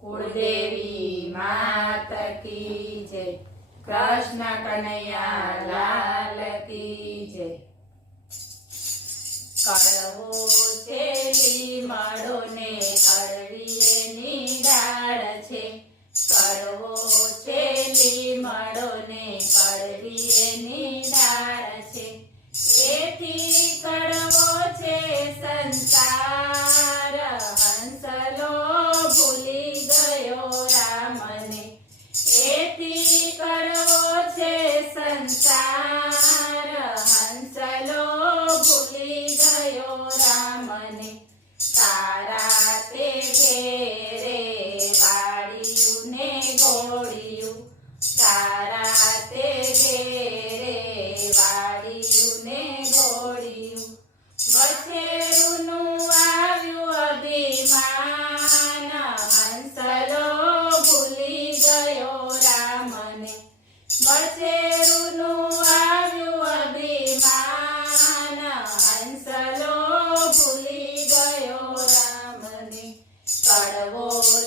कुलदेवी मात की जय। कृष्ण कन्हैया लाल की जय। कड़वो छे લીમડો ને કડવી એની ડાળ છે। કડવો છે લીમડો ને કડવી એની ડાળ છે। એથી કડવો છે સંસાર, હંસલો ભૂલી ગયો રામને। એથી કડવો છે સંસાર, હંસલો ભૂલી ગયો રામને। તારા તે ઘેરે વાળિયું ને ગોળિયું, તારા તે ઘેરે વાળિયું ને ગોળિયું। વછેરુનું આવ્યું અભિમાન, હંસલો ભૂલી ગયો રામને। વછેરુનું આવ્યું અભિમાન, હંસલો ભૂલી ગયો રામને। કડવો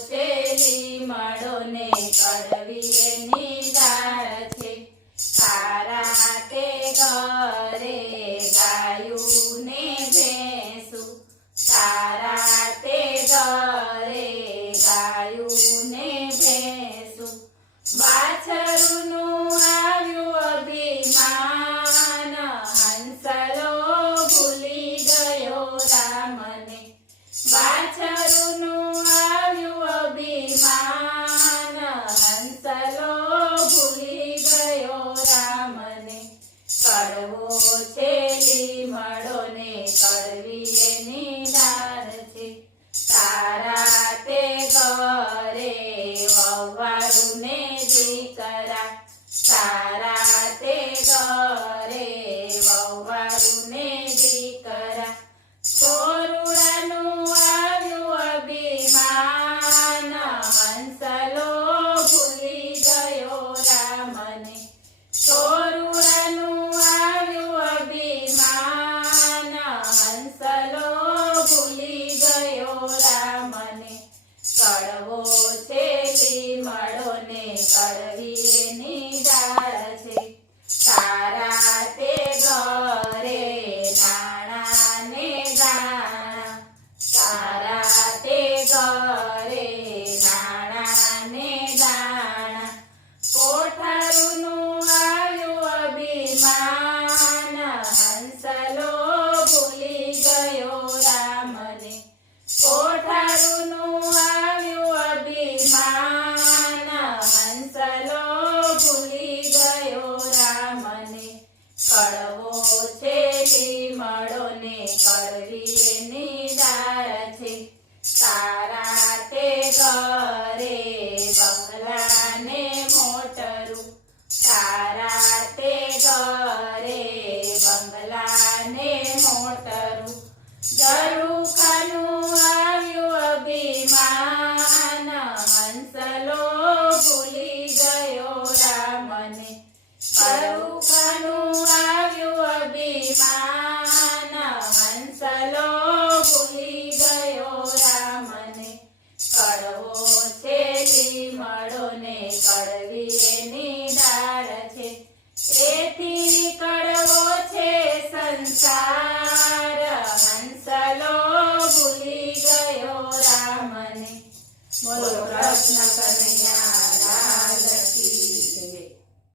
છે લીમડો ને કડવી એની ડાળ છે। તારા તે ઘરે ગાયું ને ભેંસું, તારા તે ઘરે ગાયું ને ભેંસું। વાછરુનું આવ્યું અભિમાન, હંસલો ભૂલી ગયો રામને। વાછરુનું આવ્યું અભિમાન, હંસલો ભૂલી ગયો રામને। કડવો છે લીમડો ને કડવી એની ડાળ છે। તારા તે ઘરે વહુવાળું ને દીકરા, તારા તે ઘરે વહુવાળું ને દીકરા। સોરુડાનું આવ્યું અભિમાન, હંસલો ભૂલી ગયો રામને। સોરુડાનું આવ્યું અભિમાન, હંસલો ભૂલી ગયો રામને। કડવો છે લીમડો ને કડવી એની ડાળ છે। તારા તે ઘરે નાણા ને દાણા, તારા તે ઘરે નાણા ને દાણા। કોઠારુનું આવ્યું અભિમાન, હંસલો ભૂલી ગયો રામને। કોઠારુનું આવ્યું અભિમાન, હંસલો ભૂલી ગયો રામને। કડવો છે લીમડો ને કડવી એની ડાળ છે। તારા તે ઘરે બંગલા ને મોટરું, તારા તે ઘરે બંગલા ને મોટરું। ઝરૂખાનું આવ્યું અભિમાન, હંસલો ભૂલી ગયો રામને। ઝરૂખાનું આવ્યું અભિમાન, હંસલો ભૂલી ગયો રામને। કડવો છે લીમડો ને કડવી એની ડાળ છે। એથી કડવો છે સંસાર, હંસલો ભૂલી ગયો રામને। બોલો કૃષ્ણ કનૈયા